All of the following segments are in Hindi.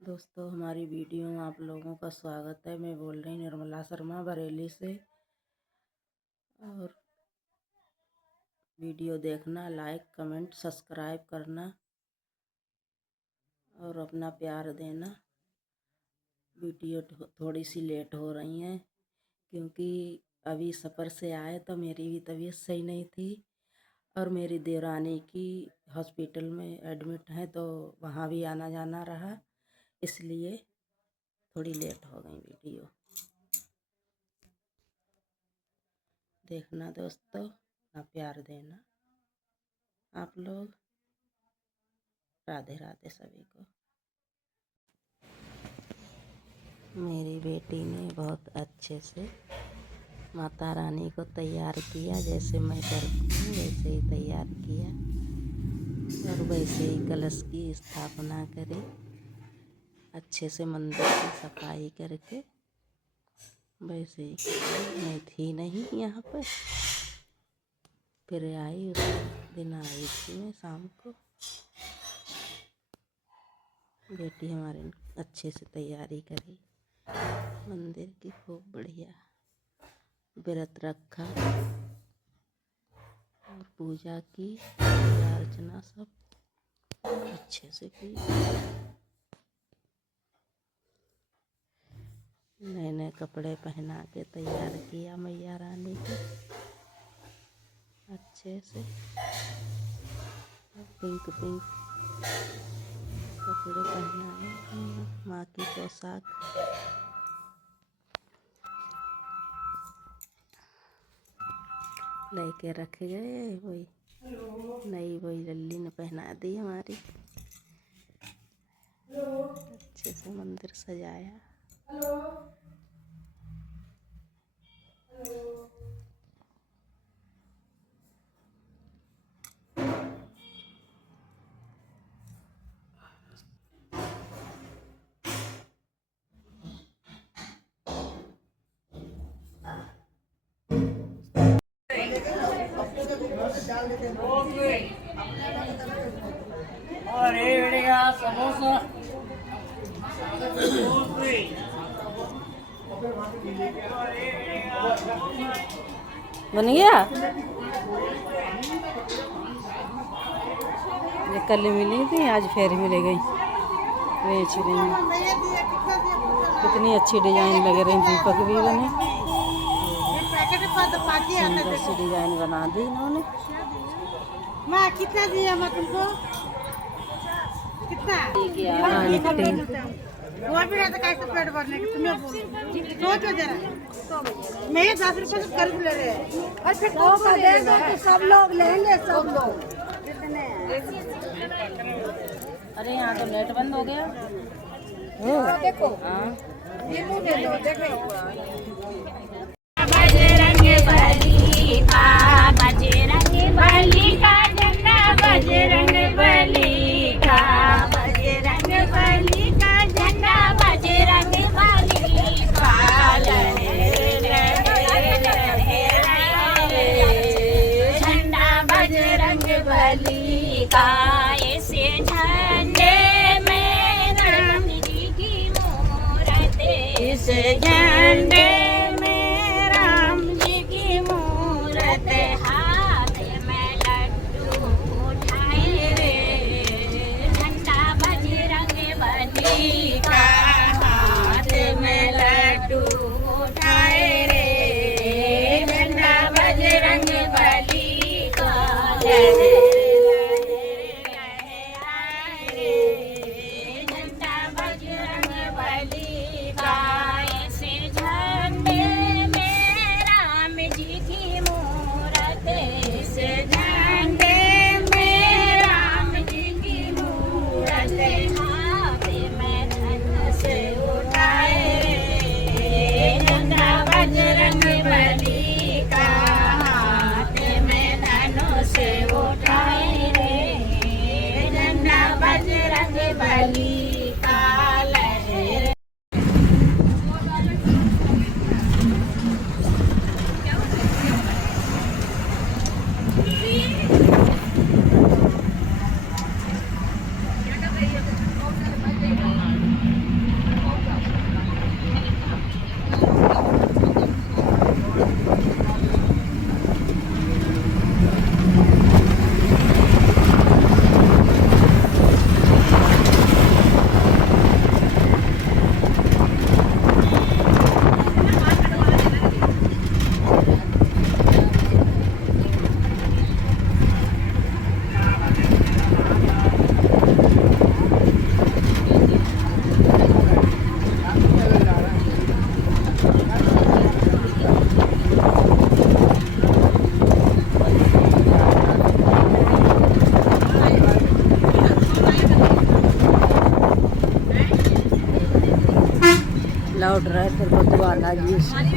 दोस्तों, हमारी वीडियो में आप लोगों का स्वागत है। मैं बोल रही निर्मला शर्मा बरेली से। और वीडियो देखना, लाइक कमेंट सब्सक्राइब करना और अपना प्यार देना। वीडियो थोड़ी सी लेट हो रही है क्योंकि अभी सफ़र से आए तो मेरी भी तबीयत सही नहीं थी और मेरी देवरानी की हॉस्पिटल में एडमिट है तो वहाँ भी आना जाना रहा, इसलिए थोड़ी लेट हो गई। वीडियो देखना दोस्तों, अपना प्यार देना आप लोग। राधे राधे सभी को। मेरी बेटी ने बहुत अच्छे से माता रानी को तैयार किया, जैसे मैं करती हूँ वैसे ही तैयार किया और वैसे ही कलश की स्थापना करी। अच्छे से मंदिर की सफाई करके वैसे ही मैं थी नहीं यहाँ पर, फिर आई। उस दिन आई थी मैं शाम को। बेटी हमारे अच्छे से तैयारी करी मंदिर की, खूब बढ़िया व्रत रखा और पूजा की, पूजा अर्चना सब अच्छे से की। नए नए कपड़े पहना के तैयार किया मैया रानी को अच्छे से। पिंक पिंक कपड़े पहनाए, माँ की पोशाक। लेके रख गए, वही नई वही लल्ली ने पहना दी हमारी। अच्छे से मंदिर सजाया। समोसा बन गया। ये कल मिली थी, आज फिर मिल गई। बेच रही हैं। कितनी अच्छी डिजाइन लग रही, दीपक भी बने। सुंदर सी डिजाइन बना दी इन्होंने। माँ कितना दिया मैं तुमको? कितना? वो भी रहता कैसे पेट भरने की, तुम्हें सोचो जरा। मैं 10 रुपए से खरीद ले रहे हैं और फिर तो सब लोग लेंगे, सब लोग। अरे यहाँ तो नेट बंद हो गया। देखो हाँ, बजरंग बली का, बजरंग बली का झंडा, बजरंग बली का, बजरंग बली का झंडा, बजरंग बली का। झंडा बजरंग बली का, ऐसे झंडे में राम जी की मूरत, इस झंडे हाथ में लड्डू उठाए रे। झंडा बजरंग बली का, हाथ में लड्डू उठाए रे। झंडा बजरंग बली का, लहरे लहरे आए रे। झंडा बजरंग बली का, ऐसे झंडे उठ रहे थे बतवाला जी से।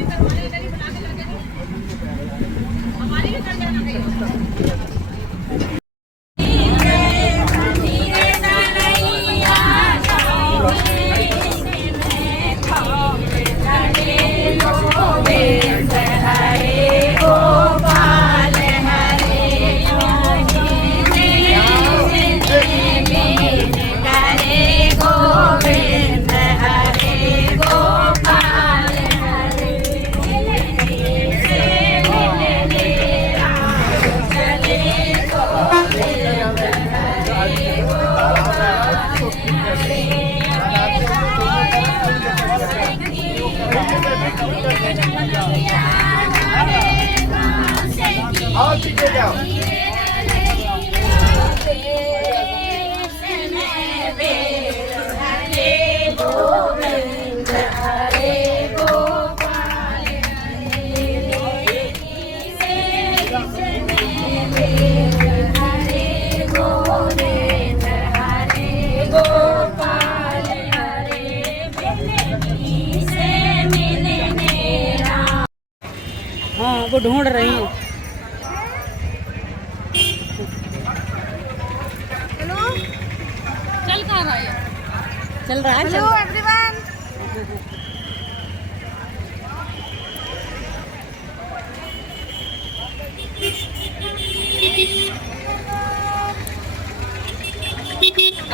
हाँ वो ढूंढ रही हैं। चल कहाँ रहा है? चल रहा है। Hello everyone.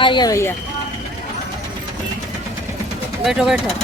आइए भैया, बैठो बैठो।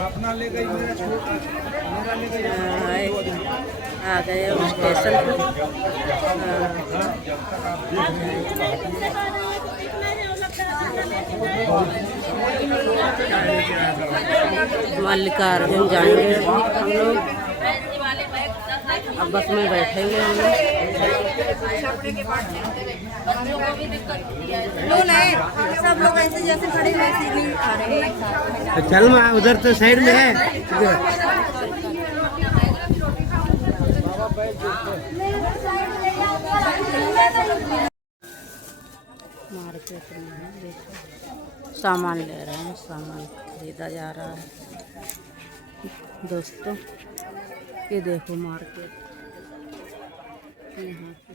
अपना ले गई, मेरा छोटा मेरा ले गई। आ गए हम स्टेशन पर। मल्लिकार्जुन जाएंगे हम लोग। अब बस में बैठेंगे हम लोग। सब लोग ऐसे जैसे खड़े हैं सीधी आ रहे हैं। तो चल मैं उधर तो साइड में है। मार्केट में है, देखो सामान ले रहे हैं, सामान खरीदा जा रहा है दोस्तों। ये देखो मार्केट यहाँ पे।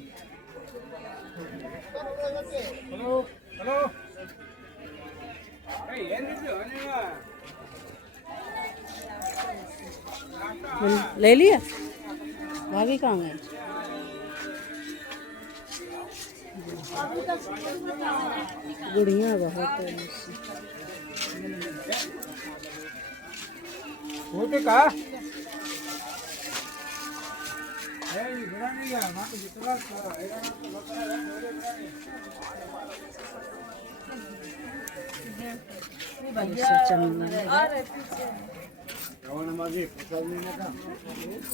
ले लिया, भाभी कहाँ गए? गुड़िया बहुत है होते का चंदन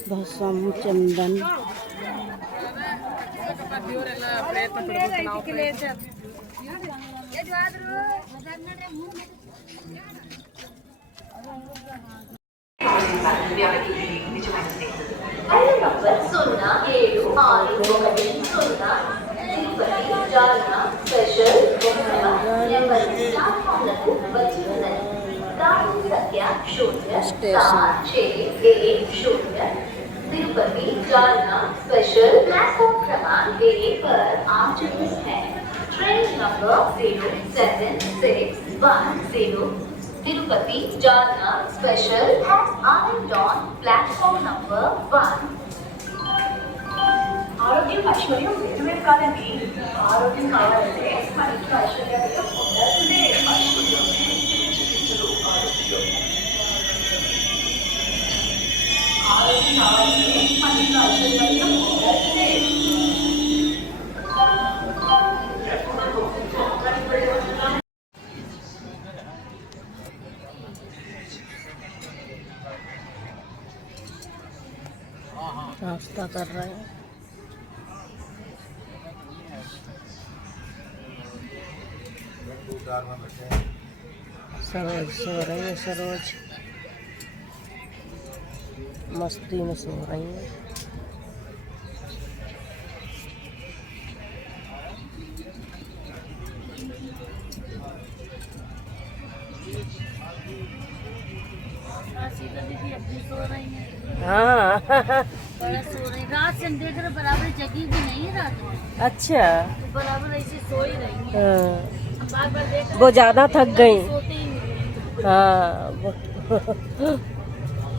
भसम चंदन तिरुपति जालना स्पेशल प्लेटफॉर्म क्रमांक 1 पर आप चुके हैं। Train number 07610 Tirupati Jalna special has arrived on platform number 1. ఆరోగ్యం ఐశ్వర్యం వేరువేరు కాదండి. ఆరోగ్యం కావాలంటే మన ఇంట్లో ఐశ్వర్యం ఉండాల్సిందే. ఐశ్వర్యం చికిత్సలు ఆరోగ్యం కావాలంటే మన ఇంట్లో ఐశ్వర్యం ఉండాల్సిందే. नाश्ता कर रहे हैं। सरोज सो रही है, सरोज मस्ती में सो रही है। हाँ रात से देख रहे बराबर जगी भी नहीं है रात में, अच्छा। बराबर ऐसे सो ही रही है। हाँ, बार बार देख वो ज़्यादा थक गई। सोते ही नहीं। हाँ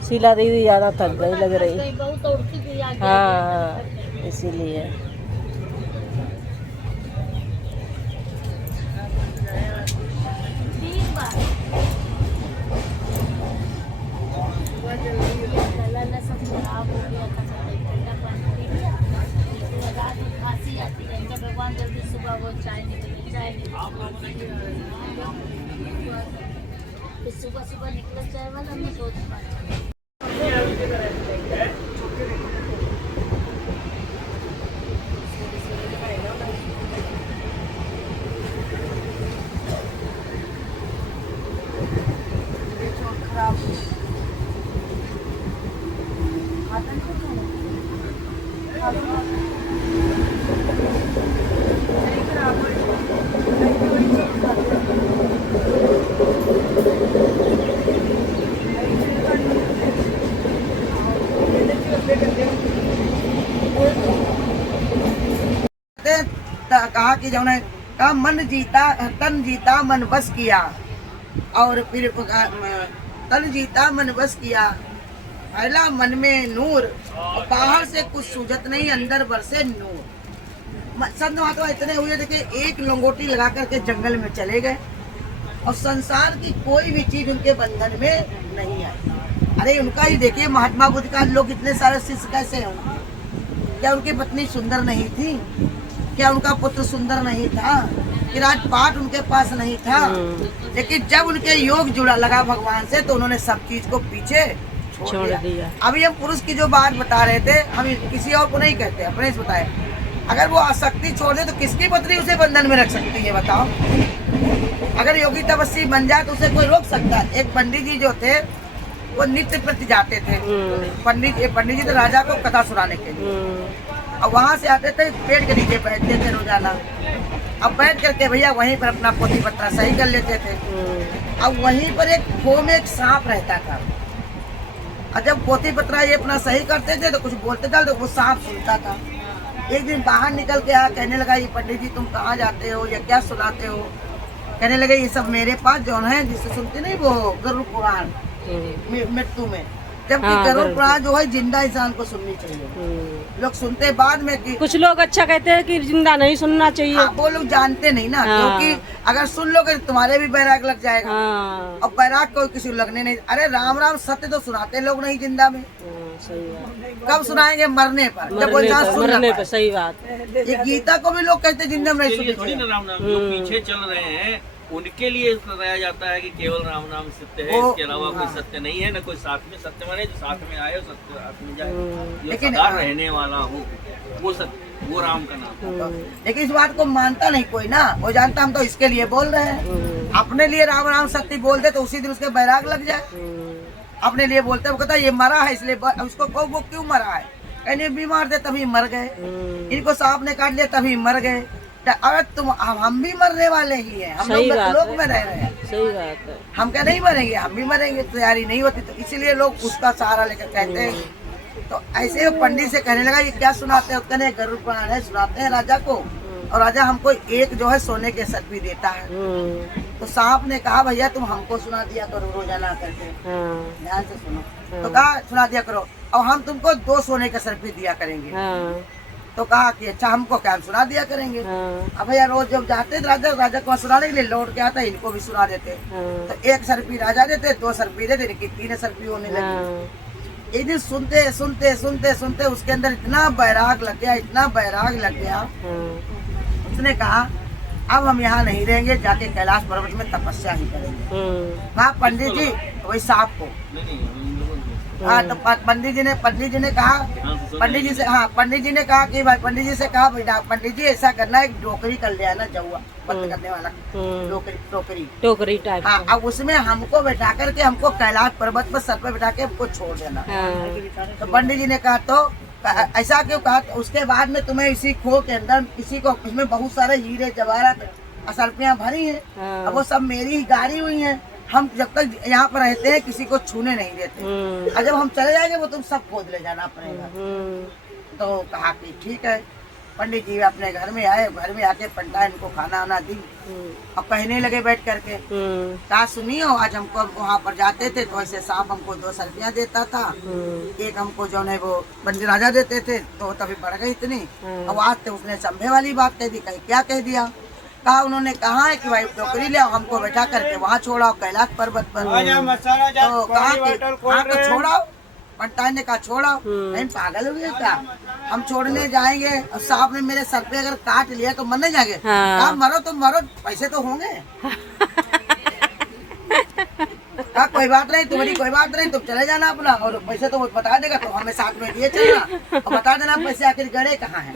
शीला दीदी ज़्यादा थक गई लग रही। कहीं बहुत उड़ती हुई आ गई। हाँ इसीलिए। तीन बार गला ना सब खराब हो गया था, सब ठंडा पानी पी लिया। इसके रात में खांसी आती है, इनका भगवान जल्दी सुबह वो चाय निकले फिर सुबह सुबह निकले चाय वाला मैं सोच पाती। कहा कि जो है का मन जीता तन जीता मन बस किया, और फिर तन जीता मन बस किया, पहला मन में नूर और बाहर से कुछ सूझत नहीं, अंदर बरसे नूर। संत महात्मा इतने हुए थे कि एक लंगोटी लगा करके जंगल में चले गए और संसार की कोई भी चीज उनके बंधन में नहीं आई। अरे उनका ही देखिए, महात्मा बुद्ध का लोग इतने सारे शिष्य कैसे होंगे? क्या उनकी पत्नी सुंदर नहीं थी? क्या उनका पुत्र सुंदर नहीं था? कि राजपाट उनके पास नहीं था? लेकिन जब उनके योग जुड़ा लगा भगवान से तो उन्होंने सब चीज को पीछे छोड़ दिया। अभी हम पुरुष की जो बात बता रहे थे, हम किसी और को नहीं कहते, अपने से बताए। अगर वो आसक्ति छोड़ दे तो किसकी पत्नी उसे बंधन में रख सकती है बताओ? अगर योगी तपस्वी बन जाए तो उसे कोई रोक सकता है? एक पंडित जी जो थे वो नित्य प्रति जाते थे। पंडित जी तो राजा को कथा सुनाने के लिए, और वहाँ से आते थे, पेड़ के नीचे बैठते थे रोजाना। अब बैठ करके भैया वहीं पर अपना पोथी पत्रा सही कर लेते थे। अब वहीं पर एक खो में एक सांप रहता था, और जब पोथी पत्रा ये अपना सही करते थे तो कुछ बोलते थे तो वो सांप सुनता था। एक दिन बाहर निकल के आया, कहने लगा ये पंडित जी तुम कहाँ जाते हो, या क्या सुनाते हो? कहने लगे ये सब मेरे पास जो है, जिससे सुनते नहीं वो गरुड़ पुराण मृत्यु में, जबकि गरुड़ पुराण जो है जिंदा इंसान को सुननी चाहिए। लोग सुनते बाद में कि कुछ लोग अच्छा कहते हैं कि जिंदा नहीं सुनना चाहिए। हाँ, वो लोग जानते नहीं ना, क्योंकि अगर सुन लोगे तो तुम्हारे भी बैराग लग जाएगा। और बैराग कोई किसी को लगने नहीं। अरे राम राम सत्य तो सुनाते लोग नहीं जिंदा में, सही बात। कब सुनाएंगे? मरने पर, जब वो इंसान सुन मरने पर। सही बात। ये गीता को भी लोग कहते जिंदा में नहीं सुनते। थोड़ी ना राम राम जो पीछे चल रहे हैं उनके लिए कराया जाता है कि केवल राम नाम सत्य है, इसके अलावा कोई सत्य नहीं है, न कोई साथ में सत्य माने जो साथ में आए सत्य साथ में जाए, जो लेकिन सदा रहने वाला हो वो सत्य, वो राम का नाम है। लेकिन इस बात को मानता नहीं कोई ना, वो जानता हम तो इसके लिए बोल रहे हैं। अपने लिए राम राम सत्य बोल दे तो उसी दिन उसके बैराग लग जाए। अपने लिए बोलते वो कहता ये मरा है इसलिए उसको कहो वो क्यों मरा है, कहने बीमार थे तभी मर गए, इनको सांप ने काट लिया तभी मर गए। अरे तुम हम भी मरने वाले ही हैं, हम लोग लोग में रह रहे हैं। सही बात है। हम क्या नहीं मरेंगे, हम भी मरेंगे, तैयारी नहीं होती तो इसीलिए लोग उसका सहारा लेकर कहते हैं। तो ऐसे वो पंडित से कहने लगा ये क्या सुनाते हैं, कहने गरुड़ पुराण है सुनाते हैं राजा को, और राजा हमको एक जो है सोने के सर भी देता है। तो सांप ने कहा भैया तुम हमको सुना दिया करो रोजाना करके, ध्यान से सुनो। तो कहा सुना दिया करो और हम तुमको 2 सोने के सर भी दिया करेंगे। तो कहा कि अच्छा हमको क्या, हम सुना दिया करेंगे। अब भैया रोज जब जाते राजा को सुनाने के लिए लौट के आता इनको भी सुना देते। तो 1 सरपी राजा देते, 2 सरपी देते, 3 सरपी होने लगी। एक दिन सुनते सुनते सुनते सुनते उसके अंदर इतना बैराग लग गया, इतना बैराग लग गया। उसने कहा अब हम यहाँ नहीं रहेंगे, जाके कैलाश पर्वत में तपस्या ही करेंगे। कहा पंडित जी वही सांप को, हाँ तो पंडित जी ने कहा पंडित जी ने कहा कि भाई पंडित जी से कहा बेटा पंडित जी ऐसा करना एक टोकरी कर ले आना, जौआ बंद करने वाला टोकरी टाइप। हाँ अब उसमें हमको बैठा करके हमको कैलाश पर्वत पर सर पे बैठा के हमको छोड़ देना। तो पंडित जी ने कहा तो ऐसा क्यों कहा, तो उसके बाद में तुम्हें इसी खो के अंदर किसी को इसमें बहुत सारे हीरे जवाहरात असरपियाँ भरी हैं, अब वो सब मेरी ही गाड़ी हुई हैं। हम जब तक यहाँ पर रहते हैं किसी को छूने नहीं देते, और जब हम चले जाएंगे वो तुम सब खोद ले जाना पड़ेगा। तो कहा कि ठीक है। पंडित जी अपने घर में आए, घर में आके पंडित इनको खाना वाना दी और कहने लगे बैठ करके, कहा सुनियो आज हमको वहाँ पर जाते थे तो ऐसे सांप हमको 2 सरपियाँ देता था, एक हमको जो है वो पंडित राजा देते थे, तो तभी बढ़ गई इतनी। अब आज तो उसने संभे वाली बात कह दी, कहीं क्या कह दिया। कहा उन्होंने कहा है कि भाई टोकरी ले हमको बैठा करके वहाँ छोड़ाओ कैलाश पर्वत पर। तो कहा कि छोड़ाओ, पंडित ने कहा छोड़ाओ, नहीं पागल हो गए क्या, हम छोड़ने जाएंगे और सांप ने मेरे सर पे अगर काट लिया तो मरने जाएंगे। कहा मरो तो मरो, पैसे तो होंगे। कहा कोई बात नहीं, तुम्हारी कोई बात नहीं, तुम चले जाना अपना, और पैसे तो वो बता देगा तो हमें साथ में लिए चलना और बता देना पैसे आखिर गड़े कहाँ हैं।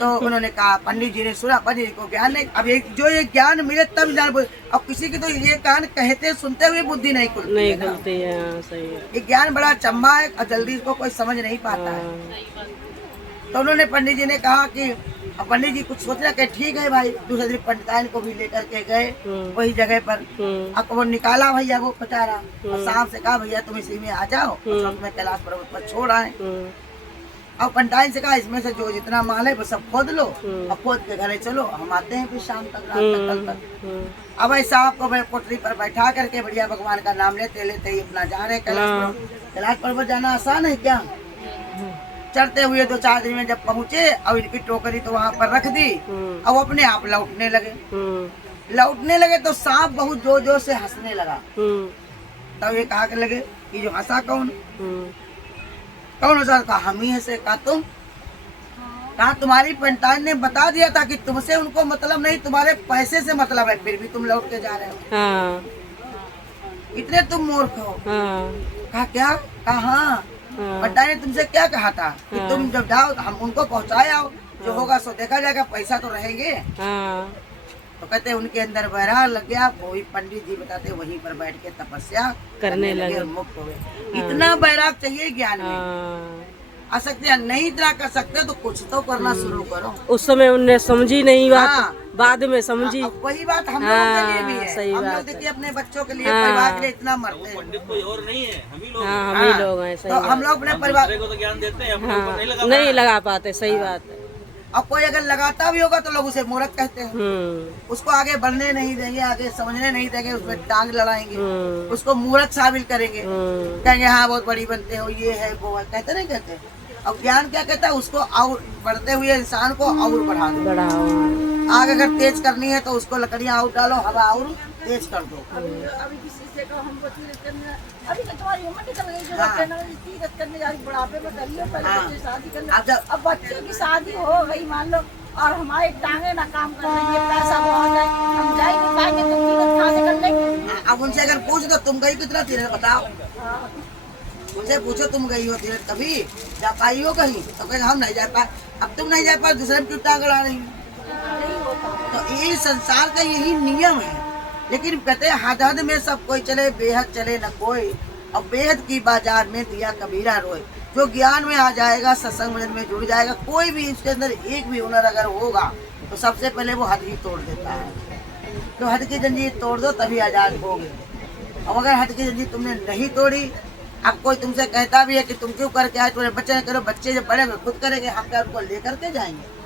तो उन्होंने कहा पंडित जी ने सुना, पंडित जी को ज्ञान नहीं, अब ये ज्ञान मिले तब जान, अब किसी की तो ये ज्ञान कहते सुनते हुए बुद्धि नहीं खुलती है। सही है। ये ज्ञान बड़ा चम्बा है और जल्दी इसको कोई समझ नहीं पाता है। तो उन्होंने पंडित जी ने कहा कि पंडित जी कुछ सोच रहे कि ठीक है भाई, दूसरे दिन पंडिताइन को भी लेकर के गए वही जगह पर। अब वो निकाला भैया वो बेचारा, और सांप से कहा भैया तुम इसी में आ जाओ, मैं कैलाश पर्वत पर छोड़ आए। और पंडिताइन से कहा इसमें से जो जितना माल है वो सब खोद लो और खोद के घरे चलो, हम आते हैं फिर शाम तक रात तक कल तक। अब ऐसा आपको कोठरी पर बैठा करके बढ़िया भगवान का नाम लेते लेते ही अपना जा रहे कैलाश पर्वत। जाना आसान है क्या, चढ़ते हुए 2-4 दिन में जब पहुँचे और इनकी टोकरी तो वहाँ पर रख दी और वो अपने आप लौटने लगे तो सांप बहुत जोर जोर से हंसने लगा। तब ये कहा लगे कि जो हंसा कौन हंसा, कहा हम ही हंसे। कहा तुम, कहा तुम्हारी पंडिताइन ने बता दिया था कि तुमसे उनको मतलब नहीं, तुम्हारे पैसे से मतलब है, फिर भी तुम लौट के जा रहे हो, इतने तुम मूर्ख हो। कहा क्या, कहा हाँ पंडिताइन ने तुमसे क्या कहा था कि तुम जब जाओ हम उनको पहुँचाए आओ, जो होगा सो देखा जाएगा, पैसा तो रहेंगे। तो कहते उनके अंदर बैराग लग गया, वही पंडित जी बताते वहीं पर बैठ के तपस्या करने लगे, मुक्त हुए। इतना बैराग चाहिए ज्ञान में, आसक्ति नहीं इतना कर सकते तो कुछ तो करना शुरू करो। उस समय उनने समझी नहीं बात, बाद में समझी। वही बात हम लोगों के लिए भी है, हम लोग देखिए अपने बच्चों के लिए परिवार के लिए इतना मरते हैं। पंडित कोई और नहीं है, हम ही लोग हैं। तो हम लोग अपने परिवार को तो ज्ञान देते हैं, नहीं लगा पाते। सही बात है। अब कोई अगर लगाता भी होगा तो लोग उसे मूर्ख कहते हैं, उसको आगे बढ़ने नहीं देंगे, आगे समझने नहीं देंगे, उसमें टांग लड़ाएंगे, उसको मूर्ख शामिल करेंगे, कहेंगे हाँ बहुत बड़ी बनते हो, ये है वो है, कहते नहीं कहते। अब ज्ञान क्या कहता है, उसको और बढ़ते हुए इंसान को और बढ़ा दो। आग अगर तेज करनी है तो उसको लकड़ियाँ और डालो, हवा और तेज कर दो। अभी किसी से कहो हमको तीरथ करने, अभी तो तुम्हारी उम्र निकल गई, जो तीरथ करने जा रही, बुढ़ापे में करियो, पहले बच्चे शादी करने। अब बच्चे की शादी हो गई मान लो और हमारे टांगे ना काम कर रही है, पैसा बहुत है, हम जा ही नहीं पाएंगे उनसे अगर पूछ दो तुम गई कितना तीर्थ बताओ, उनसे पूछो तुम गई हो तीर्थ कभी, जा पाई हो कहीं, तो कहेंगे हम नहीं जा पाए। अब तुम नहीं जा पाए दूसरे में क्यों टांग अड़ा रही हो? तो ये संसार का यही नियम है। लेकिन कहते हैं हद हद में सब कोई चले, बेहद चले न कोई। और बेहद की बाजार में दिया कबीरा रोए। जो ज्ञान में आ जाएगा, सत्संग भजन में जुड़ जाएगा, कोई भी इसके अंदर एक भी हुनर अगर होगा तो सबसे पहले वो हद ही तोड़ देता है। तो हद की जंजीर तोड़ दो तभी आजाद होगे। और अगर हद की जंजीर तुमने नहीं तोड़ी, अब कोई तुमसे कहता भी है कि तुम क्यों करके आए, तुम्हारे बच्चे ने करो, बच्चे जब बड़े खुद करेंगे, हम क्या उनको लेकर के जाएंगे?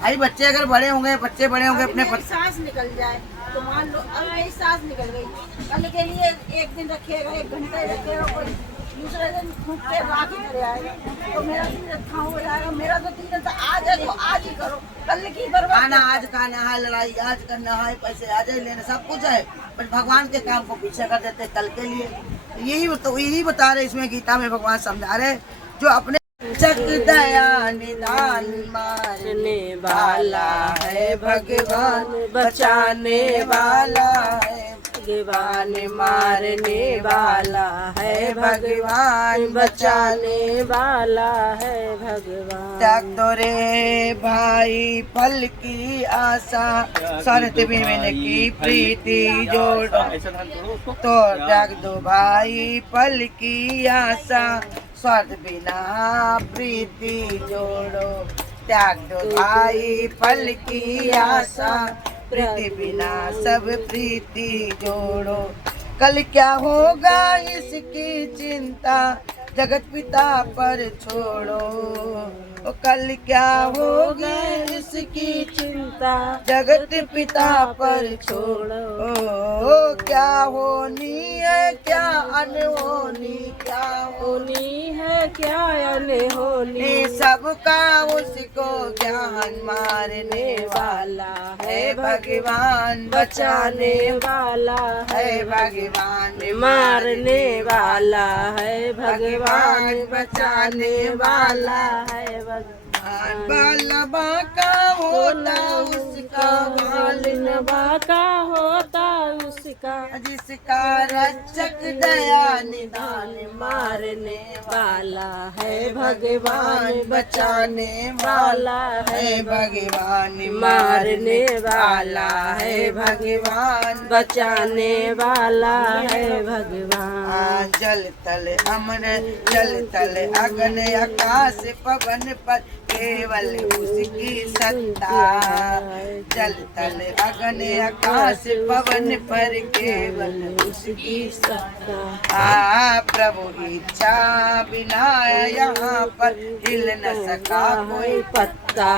भाई बच्चे अगर बड़े होंगे, बच्चे बड़े होंगे अपने सांस निकल जाए तो मान लो अब मेरी सांस निकल गई, कल के लिए एक दिन रखिएगा, 1 घंटा रखिएगा, कोई दूसरे दिन फूक के राख ही करे आएगा, तो मेरा तीरथ कहाँ हो जाएगा? मेरा तो तीरथ आज है तो आज ही करो, कल की बर्बाद। खाना आज खाना है, लड़ाई आज करना है, पैसे आज ही लेना, सब कुछ है, पर भगवान के काम को पीछे कर देते कल के लिए। यही बता रहे इसमें गीता में भगवान समझा रहे, जो अपने चक दया निदान मारने वाला है भगवान, बचाने वाला है भगवान, मारने वाला है भगवान, बचाने वाला है भगवान। त्याग दो रे भाई फल की आशा, शरत बिन की प्रीति जोड़ो, तो त्याग दो भाई फल की आशा, स्वार्थ बिना प्रीति जोड़ो। त्याग दो भाई फल की आशा, प्रीति बिना सब प्रीति जोड़ो। कल क्या होगा इसकी चिंता, जगत पिता पर छोड़ो। ओ कल क्या होगा इसकी चिंता, जगत पिता पर छोड़ो। ओ क्या होनी है क्या अनहोनी, क्या होनी है क्या अनहोनी, सबका उसको ज्ञान, मारने वाला है भगवान, बचाने वाला है भगवान, मारने वाला है भगवान, बचाने वाला है भगवान। बालबा का होता उसका, बालबा का होता उसका, जिसका रक्षक दया निदान, मारने वाला है भगवान, बचाने वाला है भगवान, मारने वाला है भगवान, बचाने वाला है भगवान। जल तल अमर, जल तल अगन, आकाश पवन पर केवल उसकी सत्ता, जल तल अगन आकाश पवन पर केवल उसकी सत्ता। प्रभु इच्छा बिना यहाँ पर हिल न सका कोई पत्ता,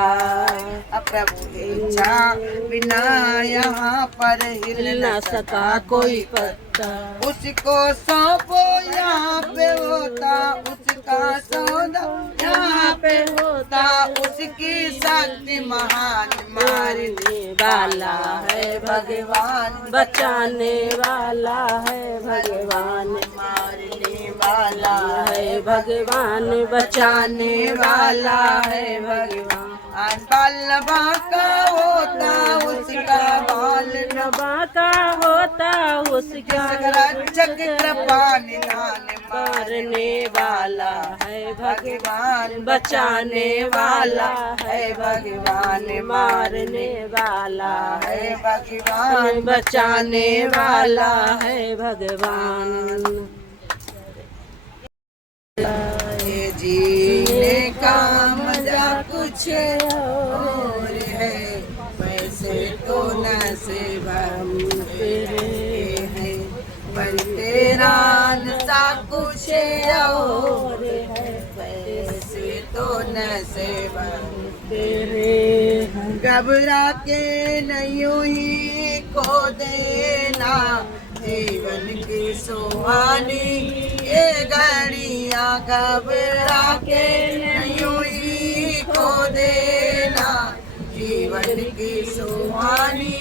प्रभु इच्छा बिना यहाँ पर हिल न सका कोई पत्ता। उसको सौंपो यहाँ पे होता, उसका सौदा यहाँ पे होता, उसकी शक्ति महान, मारने वाला है भगवान, बचाने वाला है भगवान, मारने वाला है भगवान, बचाने वाला है भगवान। बालबा का होता उसका, बालबा का होता उसका, रक्षक कृपा निधान, मारने वाला है भगवान, बचाने वाला है भगवान, मारने वाला है भगवान, बचाने वाला है भगवान। ये जीने का मजा कुछ और है, वैसे तो नसीब बनते हैं, पर तेरा नशा कुछ और है, वैसे तो नसीब बनते हैं। घबरा के नहीं ही खो देना, जीवन की सुहानी ये घड़ियाँ, घबरा के नहीं ही खो देना, जीवन की सुहानी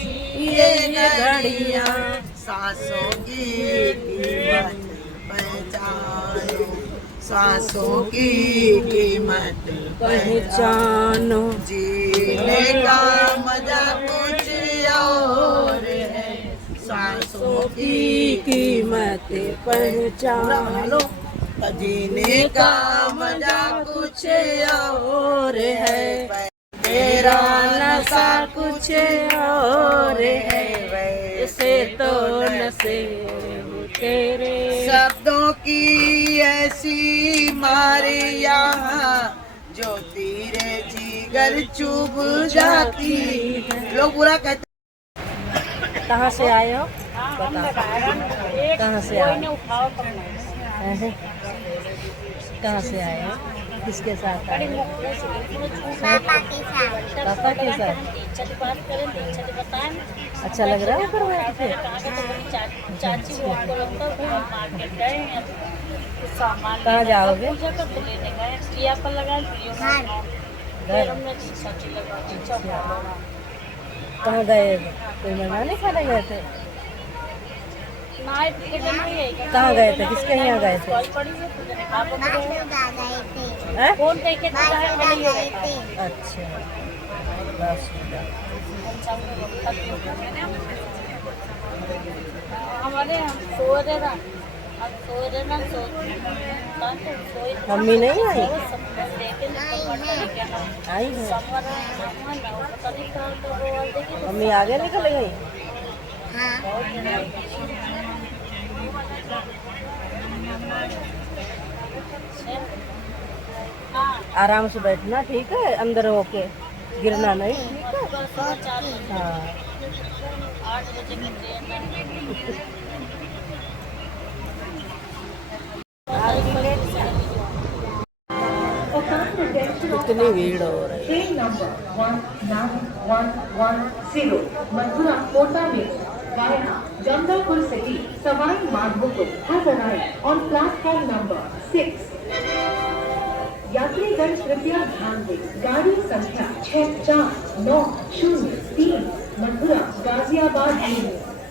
ये घड़ियाँ। सांसों की कीमत पहचानो, सांसों की कीमत पहचानो, जीने का मजा कुछ और है, सांसों की कीमत पहचानो, जीने का मजा कुछ और है, तेरा नशा कुछ और है, ऐसे तो नशे तेरे शब्दों की ऐसी मारे यहाँ जो तेरे जिगर चुभ जाती। लोग बुरा कहते कहाँ से आए हो? कहाँ से आए? कहाँ से आए हो? किसके साथ आए? पापा के साथ। अच्छा लग रहा है ऊपर बैठ के? चाची वो आपको लगता है मार्केट गए हैं कुछ सामान कहाँ जाओगे? पूजा कर तो लेने गए किया पर लगा फिर हमने सब्जी लगा चीचा कहाँ गए? कोई मेहमान खाने गए थे? नाइट के दिन नहीं है कहाँ गए थे? किसके यहाँ गए थे? कॉल पड़ी है तो जने पापा को हैं? फोन करके तो जाए वाली है अच्छा, बस हमारे हम सो रहे ना मम्मी नहीं आई? आई है। मम्मी आगे निकल गई? आराम से बैठना, ठीक है? अंदर होके गिरना नहीं, ठीक है? हाँ। 8 बजे की ट्रेन है कितनी भीड़ हो रही है। Train number 19110 Mathura Kota में via Gangapur City Savai Madhopur has arrived on platform number 6. यात्रीगण कृपया ध्यान दें, गाड़ी संख्या 64903 मथुरा गाजियाबाद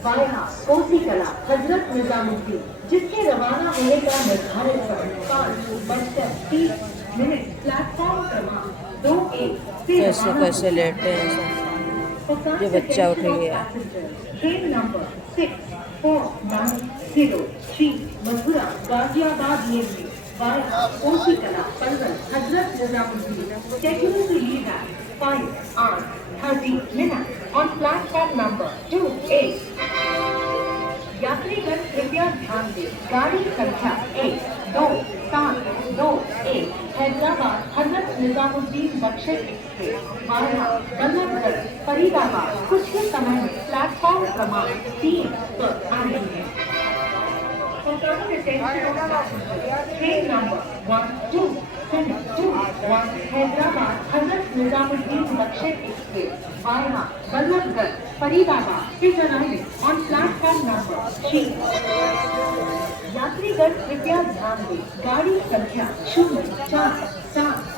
वाया कोसी कला हजरत निजामुद्दीन जिसके रवाना होने का निर्धारित समय 5:30 प्लेटफॉर्म क्रमांक 2A से कैसे कैसे लेटे हैं सब। ये बच्चा उठ गया। Train number 64903 Mathura Ghaziabad via Kosi कला Palwal Hazrat Nizamuddin scheduled to leave at 5:30 on platform number 2A. यात्रीगण कृपया ध्यान दें, गाड़ी संख्या 12721 हैदराबाद हजरत निजामुद्दीन बख्शिश एक्सप्रेस वाया बल्लभगढ़ फरीदाबाद कुछ ही समय में प्लेटफॉर्म क्रमांक 3 पर आ रही है। ट्रेन नंबर 12721 हैदराबाद हजरत निजामुद्दीन बख्शिश express via Ballabhgarh Faridabad is arriving on platform number 3. यात्रीगण कृपया ध्यान दें, गाड़ी संख्या 047